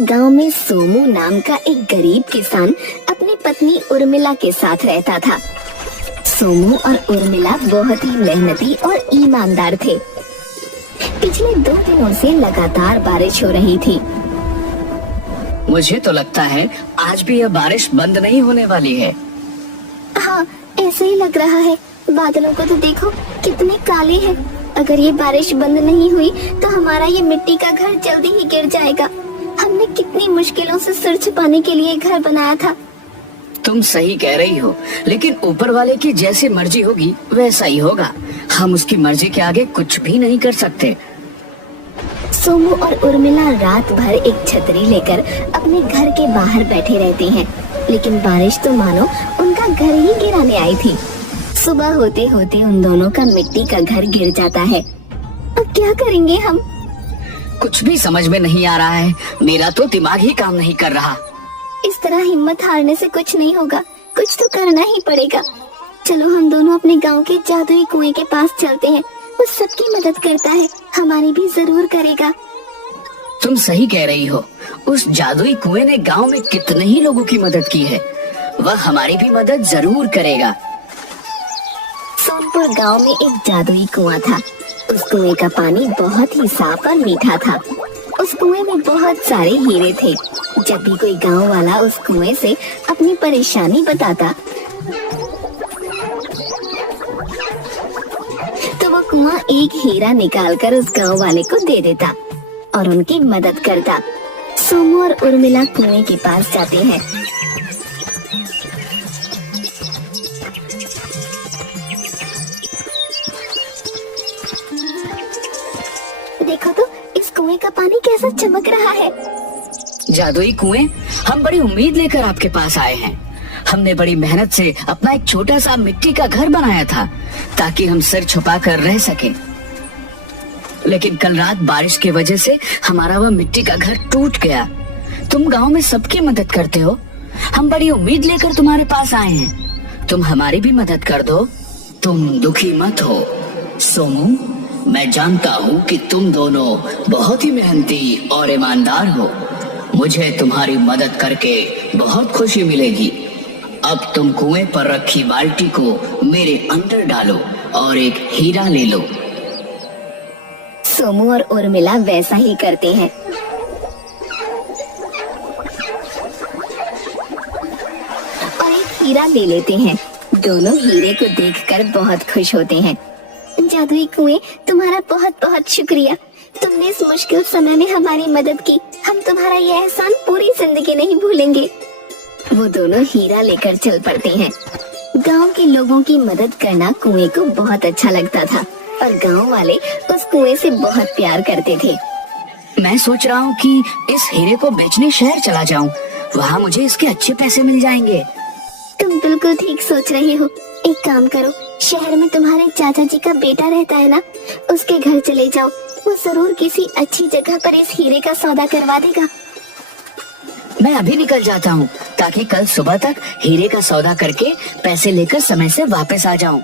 गांव में सोमू नाम का एक गरीब किसान अपनी पत्नी उर्मिला के साथ रहता था। सोमू और उर्मिला बहुत ही मेहनती और ईमानदार थे। पिछले 2 दिनों से लगातार बारिश हो रही थी। मुझे तो लगता है आज भी यह बारिश बंद नहीं होने वाली है। हाँ, ऐसे ही लग रहा है। बादलों को तो देखो कितने काले हैं। अगर ये बारिश बंद नहीं हुई तो हमारा ये मिट्टी का घर जल्दी ही गिर जाएगा। हमने कितनी मुश्किलों से सिर छुपाने के लिए घर बनाया था। तुम सही कह रही हो, लेकिन ऊपर वाले की जैसी मर्जी होगी वैसा ही होगा। हम उसकी मर्जी के आगे कुछ भी नहीं कर सकते। सोमू और उर्मिला रात भर एक छतरी लेकर अपने घर के बाहर बैठे रहते हैं, लेकिन बारिश तो मानो उनका घर ही गिराने आई थी। सुबह होते होते उन दोनों का मिट्टी का घर गिर जाता है। अब क्या करेंगे हम? कुछ भी समझ में नहीं आ रहा है। मेरा तो दिमाग ही काम नहीं कर रहा। इस तरह हिम्मत हारने से कुछ नहीं होगा, कुछ तो करना ही पड़ेगा। चलो हम दोनों अपने गांव के जादुई कुएं के पास चलते हैं। वो सबकी मदद करता है, हमारी भी जरूर करेगा। तुम सही कह रही हो। उस जादुई कुएं ने गांव में कितने ही लोगों की मदद की है। वह हमारी भी मदद जरूर करेगा। सोनपुर गांव में एक जादुई कुआं था। उस कुएं का पानी बहुत ही साफ और मीठा था। उस कुएं में बहुत सारे हीरे थे। जब भी कोई गांव वाला उस कुएं से अपनी परेशानी बताता तो वो कुआं एक हीरा निकालकर उस गांव वाले को दे देता और उनकी मदद करता। सोमू और उर्मिला कुएं के पास जाते हैं। देखो तो इस कुएं का पानी कैसा चमक रहा है। जादुई कुएं, हम बड़ी उम्मीद लेकर आपके पास आए हैं। हमने बड़ी मेहनत से अपना एक छोटा सा मिट्टी का घर बनाया था ताकि हम सिर छुपा कर रह सकें। लेकिन कल रात बारिश की वजह से हमारा वह मिट्टी का घर टूट गया। तुम गांव में सबकी मदद करते हो। हम बड़ी उम्मीद लेकर तुम्हारे पास आए हैं। तुम हमारी भी मदद कर दो। तुम दुखी मत हो सोमू। मैं जानता हूँ कि तुम दोनों बहुत ही मेहनती और ईमानदार हो। मुझे तुम्हारी मदद करके बहुत खुशी मिलेगी। अब तुम कुएं पर रखी बाल्टी को मेरे अंदर डालो और एक हीरा ले लो। सोमू और उर्मिला वैसा ही करते हैं। और एक हीरा ले लेते हैं। दोनों हीरे को देखकर बहुत खुश होते हैं। जादुई कुएं, तुम्हारा बहुत बहुत शुक्रिया। तुमने इस मुश्किल समय में हमारी मदद की। हम तुम्हारा ये एहसान पूरी जिंदगी नहीं भूलेंगे। वो दोनों हीरा लेकर चल पड़ते हैं। गांव के लोगों की मदद करना कुएं को बहुत अच्छा लगता था और गांव वाले उस कुएं से बहुत प्यार करते थे। मैं सोच रहा हूँ कि इस हीरे को बेचने शहर चला जाऊँ। वहाँ मुझे इसके अच्छे पैसे मिल जाएंगे। तुम बिल्कुल ठीक सोच रहे हो। एक काम करो, शहर में तुम्हारे चाचा जी का बेटा रहता है ना, उसके घर चले जाओ। वो जरूर किसी अच्छी जगह पर इस हीरे का सौदा करवा देगा। मैं अभी निकल जाता हूँ ताकि कल सुबह तक हीरे का सौदा करके पैसे लेकर समय से वापस आ जाऊँ।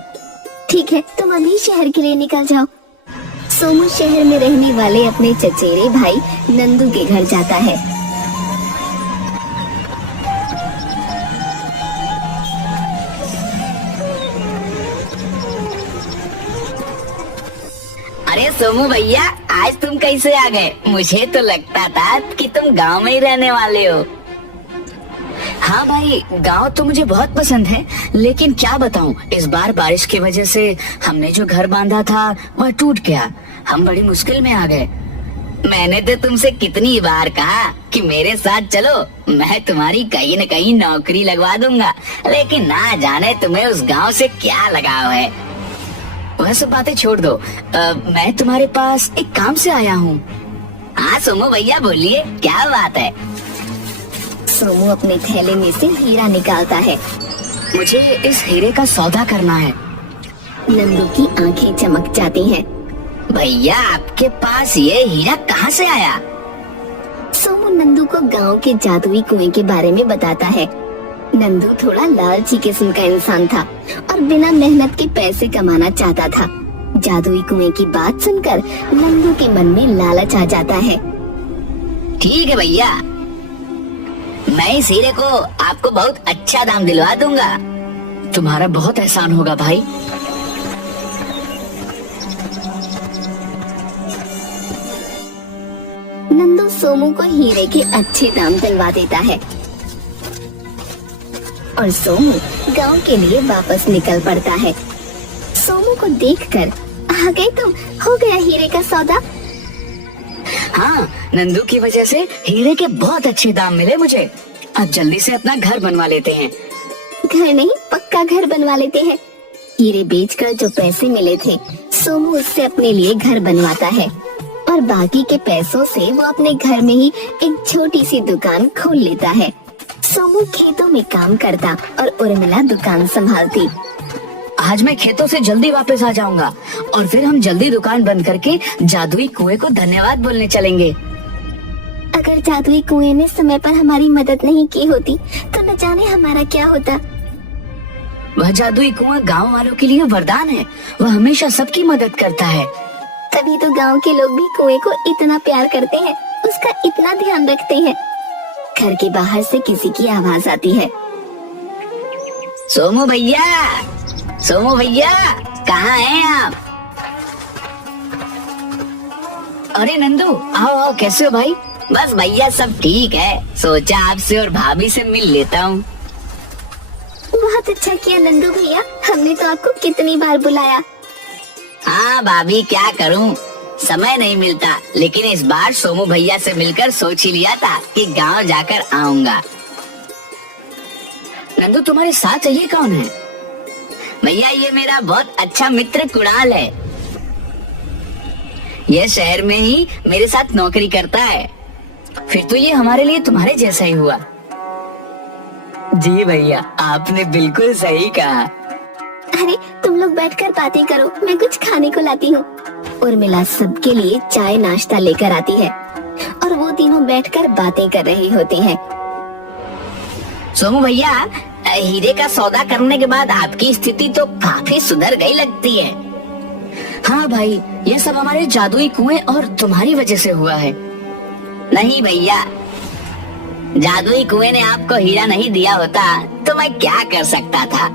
ठीक है, तुम अभी शहर के लिए निकल जाओ। सोमू शहर में रहने वाले अपने चचेरे भाई नंदू के घर जाता है। अरे सोमू भैया, आज तुम कैसे आ गए? मुझे तो लगता था कि तुम गांव में ही रहने वाले हो। हाँ भाई, गांव तो मुझे बहुत पसंद है, लेकिन क्या बताऊं, इस बार बारिश की वजह से हमने जो घर बांधा था वह टूट गया। हम बड़ी मुश्किल में आ गए। मैंने तो तुमसे कितनी बार कहा कि मेरे साथ चलो, मैं तुम्हारी कहीं न कहीं नौकरी लगवा दूंगा, लेकिन ना जाने तुम्हें उस गांव से क्या लगाव है। वह सब बातें छोड़ दो। मैं तुम्हारे पास एक काम से आया हूँ। हाँ सोमू भैया, बोलिए, क्या बात है? सोमू अपने थैले में से हीरा निकालता है। मुझे इस हीरे का सौदा करना है। नंदू की आंखें चमक जाती हैं। भैया, आपके पास ये हीरा कहाँ से आया? सोमू नंदू को गांव के जादुई कुएं के बारे में बताता है। नंदू थोड़ा लालची किस्म का इंसान था और बिना मेहनत के पैसे कमाना चाहता था। जादुई कुएं की बात सुनकर नंदू के मन में लालच आ जाता है। ठीक है भैया, मैं इस हीरे को आपको बहुत अच्छा दाम दिलवा दूंगा। तुम्हारा बहुत एहसान होगा भाई। नंदू सोमू को हीरे के अच्छे दाम दिलवा देता है और सोमू गांव के लिए वापस निकल पड़ता है। सोमू को देखकर आ गए तुम, हो गया हीरे का सौदा। हाँ, नंदू की वजह से हीरे के बहुत अच्छे दाम मिले मुझे। अब जल्दी से अपना घर बनवा लेते हैं। घर नहीं, पक्का घर बनवा लेते हैं। हीरे बेचकर जो पैसे मिले थे, सोमू उससे अपने लिए घर बनवाता है और बाकी के पैसों से वो अपने घर में ही एक छोटी सी दुकान खोल लेता है। सोमू खेतों में काम करता और उर्मिला दुकान संभालती। आज मैं खेतों से जल्दी वापस आ जाऊंगा और फिर हम जल्दी दुकान बंद करके जादुई कुएं को धन्यवाद बोलने चलेंगे। अगर जादुई कुएं ने समय पर हमारी मदद नहीं की होती तो न जाने हमारा क्या होता। वह जादुई कुआं गांव वालों के लिए वरदान है। वह हमेशा सबकी मदद करता है। तभी तो गांव के लोग भी कुएं को इतना प्यार करते हैं, उसका इतना ध्यान रखते हैं। घर के बाहर से किसी की आवाज आती है। सोमू भैया, सोमू भैया, कहाँ हैं आप? अरे नंदू, आओ आओ, कैसे हो भाई? बस भैया सब ठीक है, सोचा आपसे और भाभी से मिल लेता हूँ। बहुत अच्छा किया नंदू भैया, हमने तो आपको कितनी बार बुलाया। हाँ भाभी, क्या करूँ, समय नहीं मिलता, लेकिन इस बार सोमू भैया से मिलकर सोच ही लिया था कि गांव जाकर आऊंगा। नंदू, तुम्हारे साथ ये कौन है? भैया, ये मेरा बहुत अच्छा मित्र कुणाल है। ये शहर में ही मेरे साथ नौकरी करता है। फिर तो ये हमारे लिए तुम्हारे जैसा ही हुआ। जी भैया, आपने बिल्कुल सही कहा। अरे तुम लोग बैठकर बातें करो, मैं कुछ खाने को लाती हूँ। उर्मिला सबके लिए चाय नाश्ता लेकर आती है और वो तीनों बैठकर बातें कर रहे होते हैं। सोमू भैया, हीरे का सौदा करने के बाद आपकी स्थिति तो काफी सुधर गई लगती है। हाँ भाई, ये सब हमारे जादुई कुएं और तुम्हारी वजह से हुआ है। नहीं भैया, जादुई कुएं ने आपको हीरा नहीं दिया होता तो मैं क्या कर सकता था।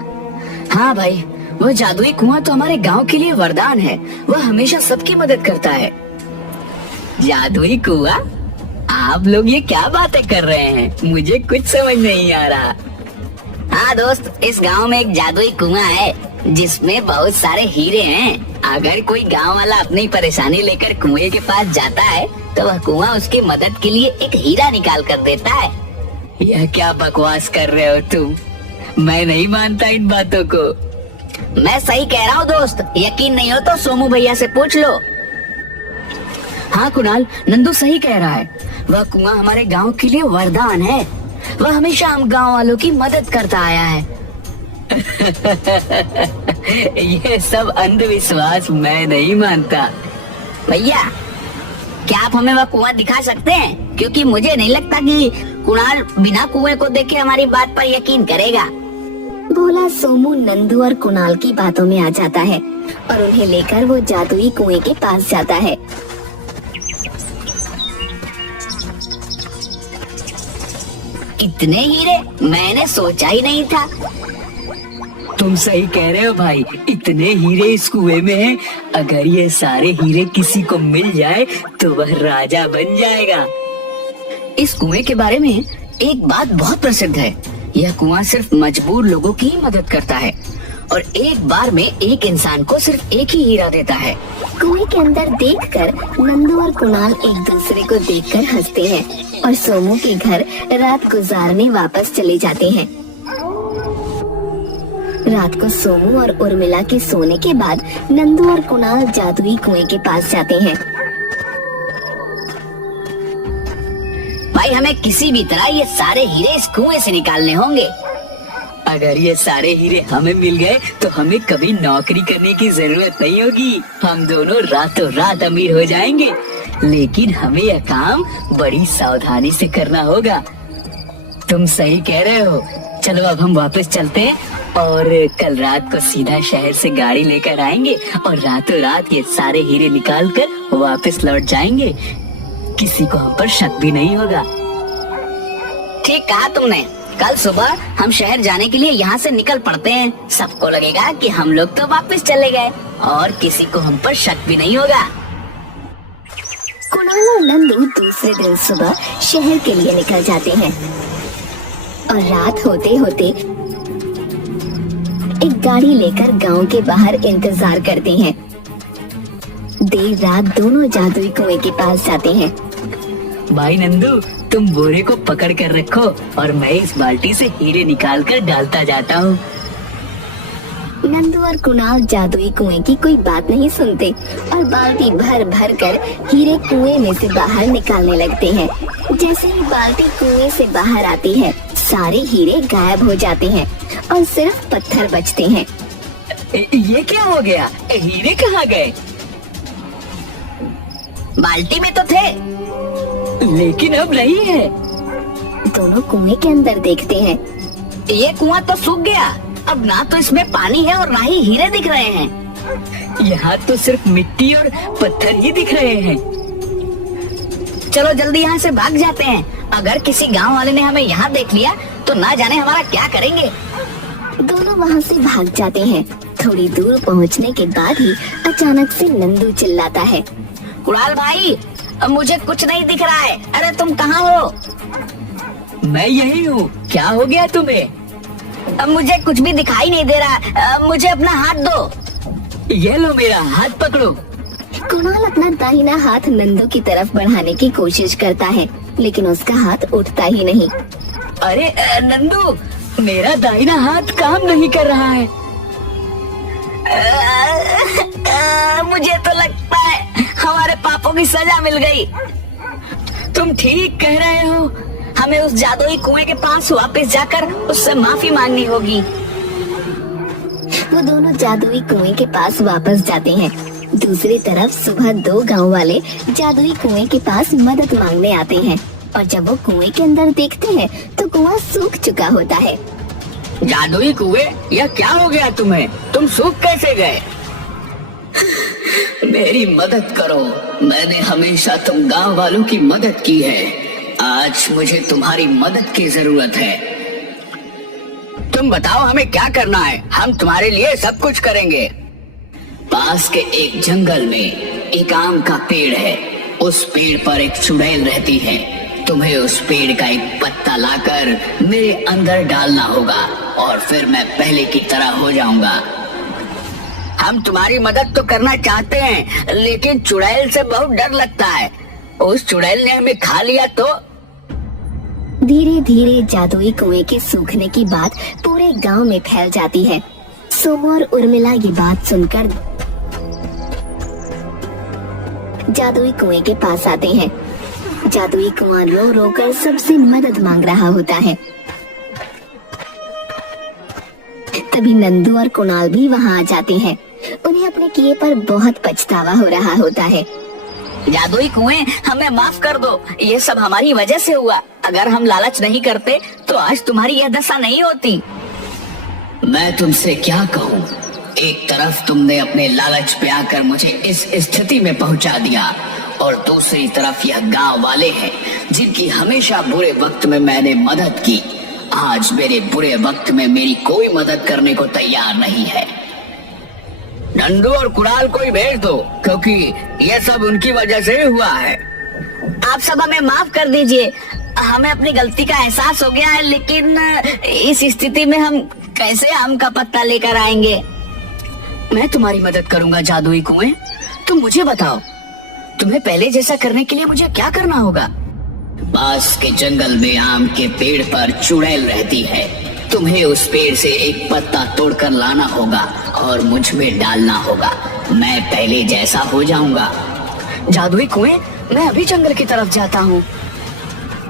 हाँ भाई, वह जादुई कुआं तो हमारे गांव के लिए वरदान है। वह हमेशा सबकी मदद करता है। जादुई कुआं? आप लोग ये क्या बातें कर रहे हैं? मुझे कुछ समझ नहीं आ रहा। हाँ दोस्त, इस गांव में एक जादुई कुआं है जिसमें बहुत सारे हीरे हैं। अगर कोई गांव वाला अपनी परेशानी लेकर कुएं के पास जाता है तो वह कुआं उसकी मदद के लिए एक हीरा निकाल कर देता है। यह क्या बकवास कर रहे हो तुम? मैं नहीं मानता इन बातों को। मैं सही कह रहा हूँ दोस्त, यकीन नहीं हो तो सोमू भैया से पूछ लो। हाँ कुणाल, नंदू सही कह रहा है। वह कुआं हमारे गांव के लिए वरदान है। वह हमेशा हम गांव वालों की मदद करता आया है। ये सब अंधविश्वास मैं नहीं मानता। भैया, क्या आप हमें वह कुआं दिखा सकते हैं? क्योंकि मुझे नहीं लगता कि कुणाल बिना कुएं को देखे हमारी बात पर यकीन करेगा। भोला सोमू नंदू और कुणाल की बातों में आ जाता है और उन्हें लेकर वो जादुई कुएं के पास जाता है। इतने हीरे मैंने सोचा ही नहीं था। तुम सही कह रहे हो भाई, इतने हीरे इस कुएं में हैं। अगर ये सारे हीरे किसी को मिल जाए तो वह राजा बन जाएगा। इस कुएं के बारे में एक बात बहुत प्रसिद्ध है। यह कुआं सिर्फ मजबूर लोगों की ही मदद करता है और एक बार में एक इंसान को सिर्फ एक ही हीरा देता है। कुएं के अंदर देखकर नंदू और कुणाल एक दूसरे को देखकर हंसते हैं और सोमू के घर रात गुजारने वापस चले जाते हैं। रात को सोमू और उर्मिला के सोने के बाद नंदू और कुणाल जादुई कुएं के पास जाते हैं। भाई, हमें किसी भी तरह ये सारे हीरे इस कुएं से निकालने होंगे। अगर ये सारे हीरे हमें मिल गए तो हमें कभी नौकरी करने की जरूरत नहीं होगी। हम दोनों रातों रात अमीर हो जाएंगे। लेकिन हमें यह काम बड़ी सावधानी से करना होगा। तुम सही कह रहे हो। चलो अब हम वापस चलते हैं और कल रात को सीधा शहर से गाड़ी लेकर आएंगे और रातों रात ये सारे हीरे निकाल कर वापस लौट जाएंगे। किसी को हम पर शक भी नहीं होगा। ठीक कहा तुमने। कल सुबह हम शहर जाने के लिए यहाँ से निकल पड़ते हैं। सबको लगेगा कि हम लोग तो वापस चले गए और किसी को हम पर शक भी नहीं होगा। कुणाल और नंदू दूसरे दिन सुबह शहर के लिए निकल जाते हैं और रात होते होते एक गाड़ी लेकर गांव के बाहर इंतजार करते हैं। देर रात दोनों जादुई कुएं के पास जाते हैं। भाई नंदू, तुम बोरे को पकड़ कर रखो और मैं इस बाल्टी से हीरे निकाल कर डालता जाता हूँ। नंदू और कुणाल जादुई कुएं की कोई बात नहीं सुनते और बाल्टी भर भर कर हीरे कुएं में से बाहर निकालने लगते हैं। जैसे ही बाल्टी कुएं से बाहर आती है, सारे हीरे गायब हो जाते हैं और सिर्फ पत्थर बचते हैं। ये क्या हो गया? हीरे कहाँ गए? बाल्टी में तो थे, लेकिन अब नहीं है। दोनों कुएं के अंदर देखते हैं। ये कुआं तो सूख गया। अब ना तो इसमें पानी है और ना ही हीरे दिख रहे हैं। यहाँ तो सिर्फ मिट्टी और पत्थर ही दिख रहे हैं। चलो जल्दी यहाँ से भाग जाते हैं। अगर किसी गांव वाले ने हमें यहाँ देख लिया तो ना जाने हमारा क्या करेंगे। दोनों वहाँ से भाग जाते हैं। थोड़ी दूर पहुँचने के बाद ही अचानक से नंदू चिल्लाता है, कुणाल भाई, अब मुझे कुछ नहीं दिख रहा है। अरे तुम कहाँ हो? मैं यही हूँ। क्या हो गया तुम्हें? अब मुझे कुछ भी दिखाई नहीं दे रहा। मुझे अपना हाथ दो। ये लो मेरा हाथ पकड़ो। कुणाल अपना दाहिना हाथ नंदू की तरफ बढ़ाने की कोशिश करता है, लेकिन उसका हाथ उठता ही नहीं। अरे नंदू, मेरा दाहिना हाथ काम नहीं कर रहा है। मुझे तो लगता है हमारे पापों की सजा मिल गई। तुम ठीक कह रहे हो। हमें उस जादुई कुएं के पास वापस जाकर उससे माफी मांगनी होगी। वो दोनों जादुई कुएं के पास वापस जाते हैं। दूसरी तरफ सुबह दो गांव वाले जादुई कुएं के पास मदद मांगने आते हैं और जब वो कुएं के अंदर देखते हैं तो कुआं सूख चुका होता है। जादुई कुएं, यह क्या हो गया तुम्हें? तुम सूख कैसे गए? मेरी मदद करो। मैंने हमेशा तुम गांव वालों की मदद की है। आज मुझे तुम्हारी मदद की जरूरत है। तुम बताओ हमें क्या करना है। हम तुम्हारे लिए सब कुछ करेंगे। पास के एक जंगल में एक आम का पेड़ है। उस पेड़ पर एक चुड़ैल रहती है। तुम्हें उस पेड़ का एक पत्ता लाकर मेरे अंदर डालना होगा और फिर मैं पहले की तरह हो जाऊंगा। हम तुम्हारी मदद तो करना चाहते हैं, लेकिन चुड़ैल से बहुत डर लगता है। उस चुड़ैल ने हमें खा लिया तो। धीरे धीरे जादुई कुएं के सूखने की बात पूरे गांव में फैल जाती है। सोमू और उर्मिला ये बात सुनकर जादुई कुएं के पास आते हैं। जादुई कुआं रो रो कर सबसे मदद मांग रहा होता है। तभी नंदू और कुणाल भी वहां आ जाते हैं। उन्हें अपने किए पर बहुत पछतावा हो रहा होता है। जादुई कुएं, हमें माफ कर दो। ये सब हमारी वजह से हुआ। अगर हम लालच नहीं करते तो आज तुम्हारी यह दशा नहीं होती। मैं तुमसे क्या कहूँ। एक तरफ तुमने अपने लालच पे आकर मुझे इस स्थिति में पहुंचा दिया और दूसरी तरफ यह गांव वाले हैं जिनकी हमेशा बुरे वक्त में मैंने मदद की। आज मेरे बुरे वक्त में मेरी कोई मदद करने को तैयार नहीं है। नंदू और कुणाल को ही भेज दो, क्योंकि यह सब उनकी वजह से हुआ है। आप सब हमें माफ कर दीजिए। हमें अपनी गलती का एहसास हो गया है, लेकिन इस स्थिति में हम कैसे आम का पत्ता लेकर आएंगे? मैं तुम्हारी मदद करूंगा जादुई कुएं। तुम मुझे बताओ, तुम्हें पहले जैसा करने के लिए मुझे क्या करना होगा? पास के जंगल में आम के पेड़ पर चुड़ैल रहती है। तुम्हें उस पेड़ से एक पत्ता तोड़कर लाना होगा और मुझ में डालना होगा। मैं पहले जैसा हो जाऊंगा। जादुई कुएं, मैं अभी जंगल की तरफ जाता हूँ।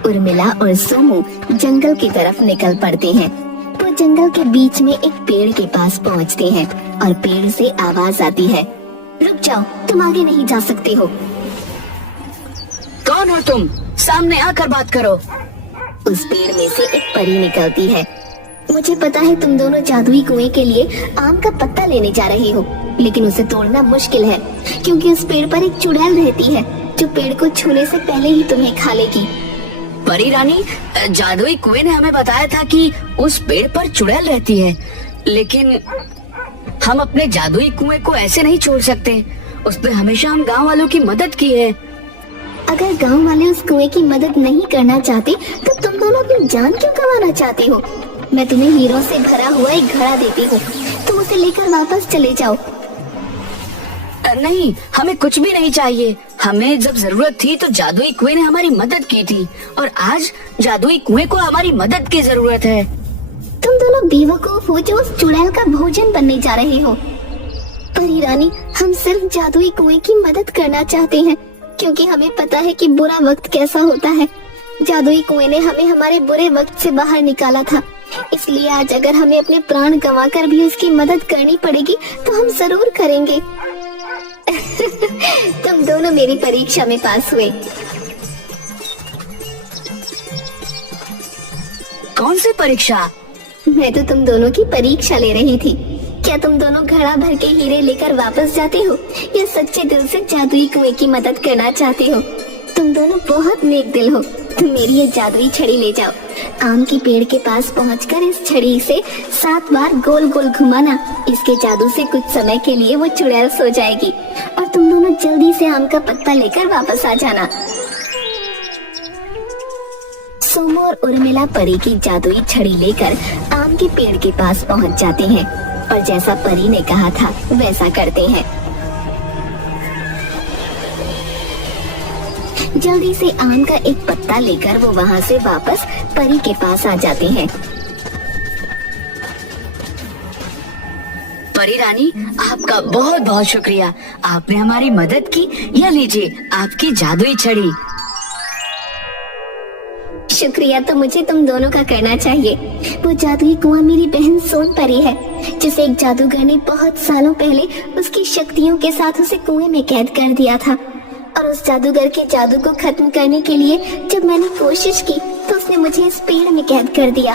उर्मिला और सोमू जंगल की तरफ निकल पड़ते हैं। वो जंगल के बीच में एक पेड़ के पास पहुँचते हैं और पेड़ से आवाज आती है, रुक जाओ, तुम आगे नहीं जा सकते हो। कौन हो तुम? सामने आकर बात करो। उस पेड़ में से एक परी निकलती है। मुझे पता है तुम दोनों जादुई कुएं के लिए आम का पत्ता लेने जा रहे हो, लेकिन उसे तोड़ना मुश्किल है क्योंकि उस पेड़ पर एक चुड़ैल रहती है जो पेड़ को छूने से पहले ही तुम्हें खा लेगी। परी रानी, जादुई कुएं ने हमें बताया था कि उस पेड़ पर चुड़ैल रहती है, लेकिन हम अपने जादुई कुएं को ऐसे नहीं छोड़ सकते। उसने हमेशा हम गांव वालों की मदद की है। अगर गांव वाले उस कुएं की मदद नहीं करना चाहते तो तुम दोनों अपनी जान क्यों गंवाना चाहते हो? मैं तुम्हें हीरों से भरा हुआ एक घड़ा देती हूँ, तुम उसे लेकर वापस चले जाओ। नहीं, हमें कुछ भी नहीं चाहिए। हमें जब जरूरत थी तो जादुई कुएं ने हमारी मदद की थी, और आज जादुई कुएं को हमारी मदद की जरूरत है। तुम दोनों बेवकूफ हो जो उस चुड़ैल का भोजन बनने जा रहे हो। परी रानी, हम सिर्फ जादुई कुएं की मदद करना चाहते हैं, क्योंकि हमें पता है कि बुरा वक्त कैसा होता है। जादुई कुएं ने हमें हमारे बुरे वक्त से बाहर निकाला था, इसलिए आज अगर हमें अपने प्राण गंवाकर भी उसकी मदद करनी पड़ेगी तो हम जरूर करेंगे। तुम दोनों मेरी परीक्षा में पास हुए। कौन सी परीक्षा? मैं तो तुम दोनों की परीक्षा ले रही थी। क्या तुम दोनों घड़ा भर के हीरे लेकर वापस जाते हो या सच्चे दिल से जादुई कुएं की मदद करना चाहते हो? तुम दोनों बहुत नेक दिल हो। तुम मेरी ये जादुई छड़ी ले जाओ। आम के पेड़ के पास पहुंचकर इस छड़ी से 7 बार गोल गोल घुमाना। इसके जादू से कुछ समय के लिए वो चुड़ैल सो जाएगी और तुम दोनों जल्दी से आम का पत्ता लेकर वापस आ जाना। सोमो और उर्मिला परी की जादुई छड़ी लेकर आम के पेड़ के पास पहुंच जाते हैं और जैसा परी ने कहा था वैसा करते हैं। जल्दी से आम का एक पत्ता लेकर वो वहाँ से वापस परी के पास आ जाते हैं। परी रानी, आपका बहुत बहुत शुक्रिया। आपने हमारी मदद की। यह लीजिए आपकी जादुई छड़ी। शुक्रिया तो मुझे तुम दोनों का करना चाहिए। वो जादुई कुआं मेरी बहन सोन परी है, जिसे एक जादूगर ने बहुत सालों पहले उसकी शक्तियों के साथ उसे कुएं में कैद कर दिया था। और उस जादूगर के जादू को खत्म करने के लिए जब मैंने कोशिश की तो उसने मुझे इस पेड़ में कैद कर दिया।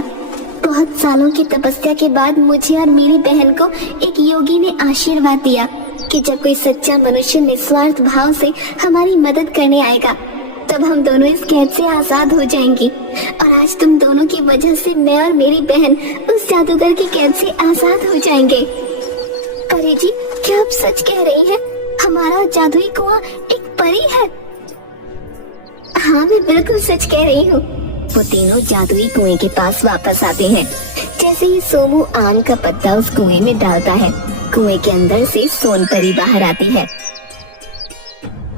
बहुत सालों की तपस्या के बाद मुझे और मेरी बहन को एक योगी ने आशीर्वाद दिया कि जब कोई सच्चा मनुष्य निस्वार्थ भाव से हमारी मदद करने आएगा तब हम दोनों इस कैद से आजाद हो जाएंगे। और आज तुम दोनों की वजह से मैं और मेरी बहन उस जादूगर की कैद से आजाद हो जाएंगे। परी जी, क्या आप सच कह रही हैं? हमारा जादुई कुआं एक परी है? हाँ, मैं बिल्कुल सच कह रही हूँ। वो तीनों जादुई कुएं के पास वापस आते हैं। जैसे ही सोमू आम का पत्ता उस कुएं में डालता है, कुएं के अंदर से सोन परी बाहर आती है।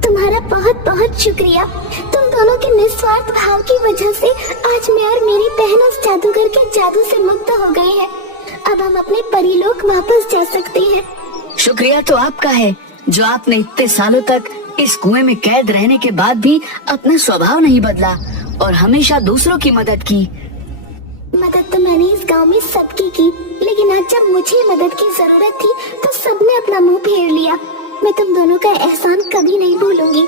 तुम्हारा बहुत बहुत शुक्रिया। तुम दोनों के निस्वार्थ भाव की वजह से आज मैं और मेरी बहन उस जादूगर के जादू से मुक्त हो गए हैं। अब हम अपने परीलोक वापस जा सकते हैं। शुक्रिया तो आपका है, जो आपने इतने सालों तक इस कुएं में कैद रहने के बाद भी अपना स्वभाव नहीं बदला और हमेशा दूसरों की मदद की। मदद तो मैंने इस गांव में सबकी की, लेकिन आज जब मुझे मदद की जरूरत थी तो सबने अपना मुंह फेर लिया। मैं तुम दोनों का एहसान कभी नहीं भूलूंगी।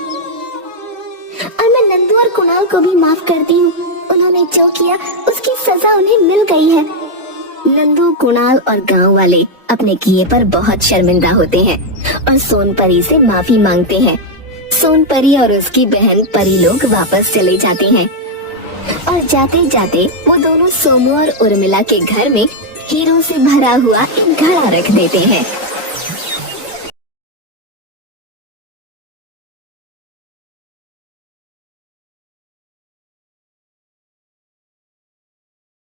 और मैं नंदू और कुणाल को भी माफ करती हूँ। उन्होंने जो किया उसकी सजा उन्हें मिल गई है। नंदू, कुणाल और गांव वाले अपने किए पर बहुत शर्मिंदा होते हैं और सोन परी से माफी मांगते हैं। सोन परी और उसकी बहन परी लोग वापस चले जाते हैं और जाते जाते वो दोनों सोमू और उर्मिला के घर में हीरों से भरा हुआ एक घड़ा रख देते हैं।